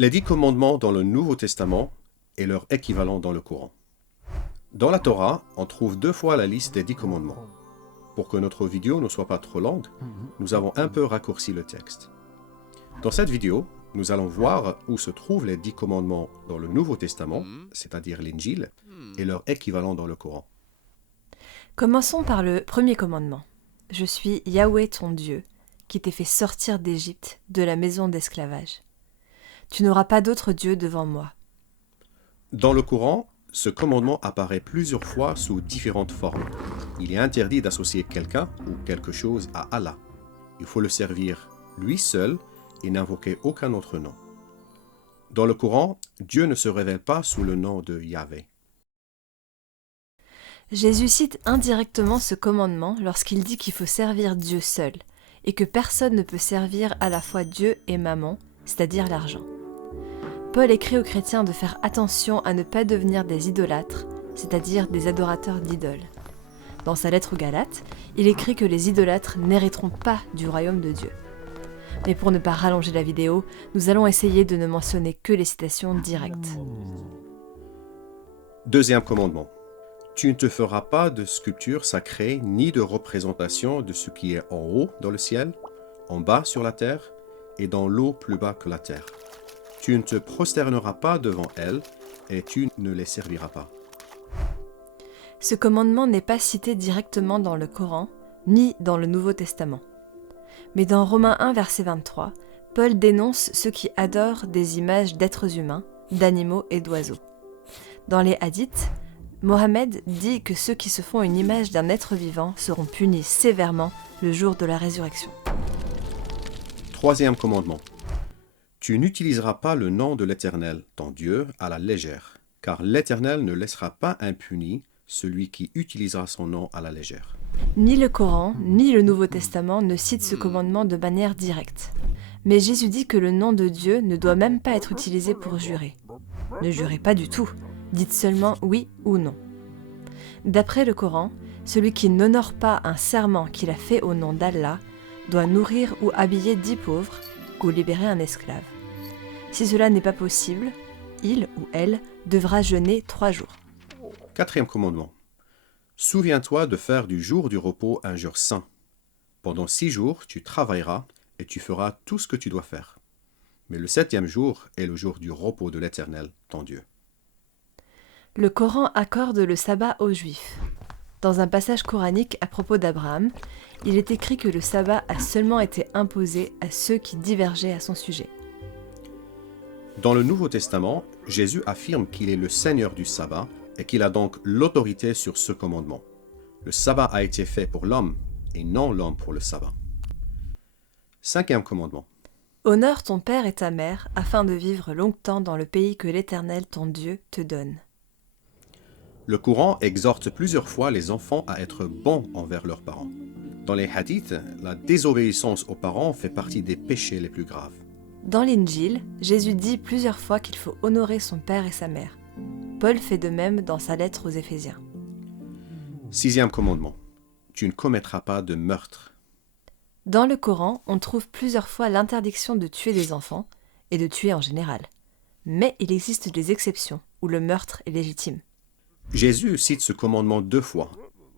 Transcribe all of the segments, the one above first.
Les 10 commandements dans le Nouveau Testament et leur équivalent dans le Coran. Dans la Torah, on trouve 2 fois la liste des 10 commandements. Pour que notre vidéo ne soit pas trop longue, nous avons un peu raccourci le texte. Dans cette vidéo, nous allons voir où se trouvent les 10 commandements dans le Nouveau Testament, c'est-à-dire l'Injil, et leur équivalent dans le Coran. Commençons par le premier commandement. Je suis Yahweh ton Dieu, qui t'ai fait sortir d'Égypte, de la maison d'esclavage. Tu n'auras pas d'autre Dieu devant moi. Dans le Coran, ce commandement apparaît plusieurs fois sous différentes formes. Il est interdit d'associer quelqu'un ou quelque chose à Allah. Il faut le servir lui seul et n'invoquer aucun autre nom. Dans le Coran, Dieu ne se révèle pas sous le nom de Yahvé. Jésus cite indirectement ce commandement lorsqu'il dit qu'il faut servir Dieu seul et que personne ne peut servir à la fois Dieu et Mammon, c'est-à-dire l'argent. Paul écrit aux chrétiens de faire attention à ne pas devenir des idolâtres, c'est-à-dire des adorateurs d'idoles. Dans sa lettre aux Galates, il écrit que les idolâtres n'hériteront pas du royaume de Dieu. Mais pour ne pas rallonger la vidéo, nous allons essayer de ne mentionner que les citations directes. Deuxième commandement. Tu ne te feras pas de sculpture sacrée ni de représentation de ce qui est en haut dans le ciel, en bas sur la terre et dans l'eau plus bas que la terre. Tu ne te prosterneras pas devant elles et tu ne les serviras pas. Ce commandement n'est pas cité directement dans le Coran, ni dans le Nouveau Testament. Mais dans Romains 1, verset 23, Paul dénonce ceux qui adorent des images d'êtres humains, d'animaux et d'oiseaux. Dans les hadiths, Mohammed dit que ceux qui se font une image d'un être vivant seront punis sévèrement le jour de la résurrection. Troisième commandement. Tu n'utiliseras pas le nom de l'Éternel, ton Dieu, à la légère, car l'Éternel ne laissera pas impuni celui qui utilisera son nom à la légère. Ni le Coran, ni le Nouveau Testament ne citent ce commandement de manière directe. Mais Jésus dit que le nom de Dieu ne doit même pas être utilisé pour jurer. Ne jurez pas du tout, dites seulement oui ou non. D'après le Coran, celui qui n'honore pas un serment qu'il a fait au nom d'Allah doit nourrir ou habiller 10 pauvres ou libérer un esclave. Si cela n'est pas possible, il ou elle devra jeûner 3 jours. Quatrième commandement. Souviens-toi de faire du jour du repos un jour saint. Pendant 6 jours, tu travailleras et tu feras tout ce que tu dois faire. Mais le 7e jour est le jour du repos de l'Éternel, ton Dieu. Le Coran accorde le sabbat aux Juifs. Dans un passage coranique à propos d'Abraham, il est écrit que le sabbat a seulement été imposé à ceux qui divergeaient à son sujet. Dans le Nouveau Testament, Jésus affirme qu'il est le Seigneur du sabbat et qu'il a donc l'autorité sur ce commandement. Le sabbat a été fait pour l'homme et non l'homme pour le sabbat. 5e commandement. Honore ton père et ta mère afin de vivre longtemps dans le pays que l'Éternel ton Dieu te donne. Le Coran exhorte plusieurs fois les enfants à être bons envers leurs parents. Dans les hadiths, la désobéissance aux parents fait partie des péchés les plus graves. Dans l'Injil, Jésus dit plusieurs fois qu'il faut honorer son père et sa mère. Paul fait de même dans sa lettre aux Éphésiens. 6e commandement. Tu ne commettras pas de meurtre. Dans le Coran, on trouve plusieurs fois l'interdiction de tuer des enfants, et de tuer en général. Mais il existe des exceptions où le meurtre est légitime. Jésus cite ce commandement 2 fois,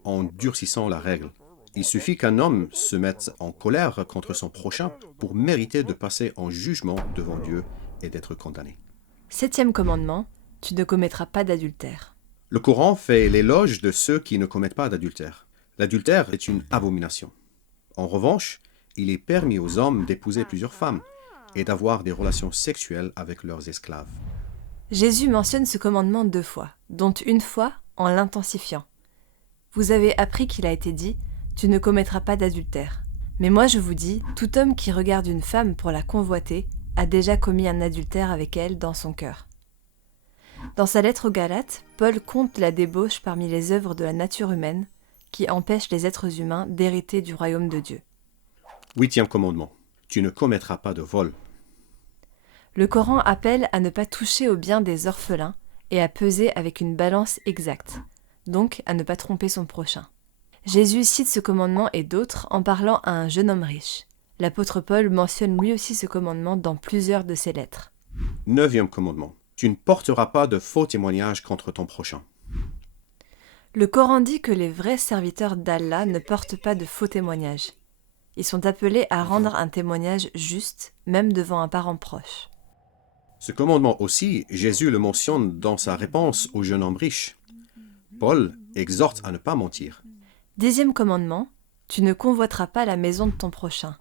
en durcissant la règle. Il suffit qu'un homme se mette en colère contre son prochain pour mériter de passer en jugement devant Dieu et d'être condamné. 7e commandement, tu ne commettras pas d'adultère. Le Coran fait l'éloge de ceux qui ne commettent pas d'adultère. L'adultère est une abomination. En revanche, il est permis aux hommes d'épouser plusieurs femmes et d'avoir des relations sexuelles avec leurs esclaves. Jésus mentionne ce commandement 2 fois, dont une fois en l'intensifiant. Vous avez appris qu'il a été dit « Tu ne commettras pas d'adultère ». Mais moi je vous dis, tout homme qui regarde une femme pour la convoiter a déjà commis un adultère avec elle dans son cœur. Dans sa lettre aux Galates, Paul compte la débauche parmi les œuvres de la nature humaine qui empêchent les êtres humains d'hériter du royaume de Dieu. 8e commandement. Tu ne commettras pas de vol. Le Coran appelle à ne pas toucher aux biens des orphelins et à peser avec une balance exacte, donc à ne pas tromper son prochain. Jésus cite ce commandement et d'autres en parlant à un jeune homme riche. L'apôtre Paul mentionne lui aussi ce commandement dans plusieurs de ses lettres. 9e commandement. Tu ne porteras pas de faux témoignages contre ton prochain. Le Coran dit que les vrais serviteurs d'Allah ne portent pas de faux témoignages. Ils sont appelés à rendre un témoignage juste, même devant un parent proche. Ce commandement aussi, Jésus le mentionne dans sa réponse au jeune homme riche. Paul exhorte à ne pas mentir. 10e commandement, tu ne convoiteras pas la maison de ton prochain.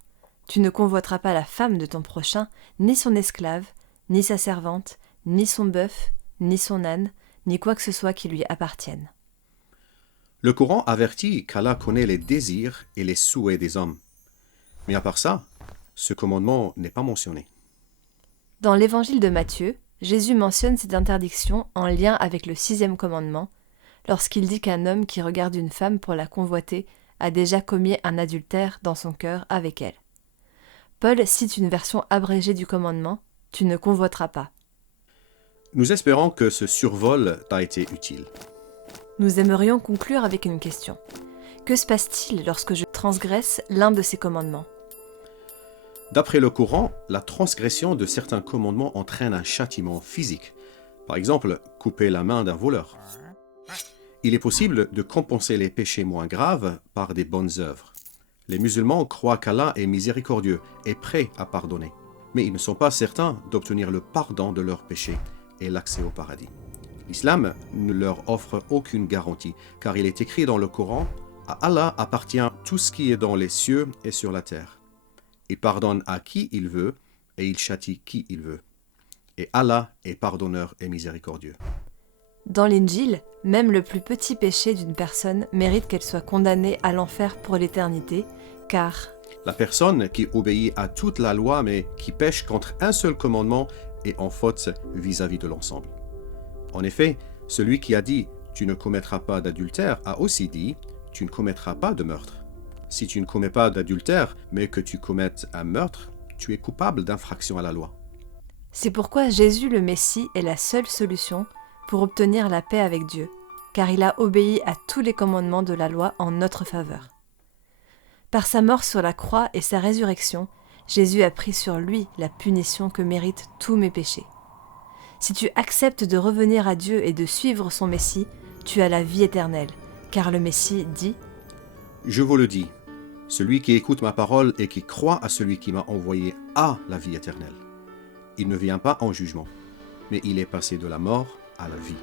Tu ne convoiteras pas la femme de ton prochain, ni son esclave, ni sa servante, ni son bœuf, ni son âne, ni quoi que ce soit qui lui appartienne. Le Coran avertit qu'Allah connaît les désirs et les souhaits des hommes. Mais à part ça, ce commandement n'est pas mentionné. Dans l'évangile de Matthieu, Jésus mentionne cette interdiction en lien avec le 6e commandement, lorsqu'il dit qu'un homme qui regarde une femme pour la convoiter a déjà commis un adultère dans son cœur avec elle. Paul cite une version abrégée du commandement « Tu ne convoiteras pas ». Nous espérons que ce survol t'a été utile. Nous aimerions conclure avec une question. Que se passe-t-il lorsque je transgresse l'un de ces commandements ? D'après le Coran, la transgression de certains commandements entraîne un châtiment physique. Par exemple, couper la main d'un voleur. Il est possible de compenser les péchés moins graves par des bonnes œuvres. Les musulmans croient qu'Allah est miséricordieux et prêt à pardonner, mais ils ne sont pas certains d'obtenir le pardon de leurs péchés et l'accès au paradis. L'islam ne leur offre aucune garantie, car il est écrit dans le Coran « À Allah appartient tout ce qui est dans les cieux et sur la terre. Il pardonne à qui il veut et il châtie qui il veut. Et Allah est pardonneur et miséricordieux. » Dans l'Injil, même le plus petit péché d'une personne mérite qu'elle soit condamnée à l'enfer pour l'éternité, car la personne qui obéit à toute la loi mais qui pêche contre un seul commandement est en faute vis-à-vis de l'ensemble. En effet, celui qui a dit « Tu ne commettras pas d'adultère » a aussi dit « Tu ne commettras pas de meurtre ». Si tu ne commets pas d'adultère, mais que tu commettes un meurtre, tu es coupable d'infraction à la loi. C'est pourquoi Jésus le Messie est la seule solution pour obtenir la paix avec Dieu, car il a obéi à tous les commandements de la loi en notre faveur. Par sa mort sur la croix et sa résurrection, Jésus a pris sur lui la punition que méritent tous mes péchés. Si tu acceptes de revenir à Dieu et de suivre son Messie, tu as la vie éternelle, car le Messie dit « Je vous le dis, celui qui écoute ma parole et qui croit à celui qui m'a envoyé a la vie éternelle. Il ne vient pas en jugement, mais il est passé de la mort à la vie. »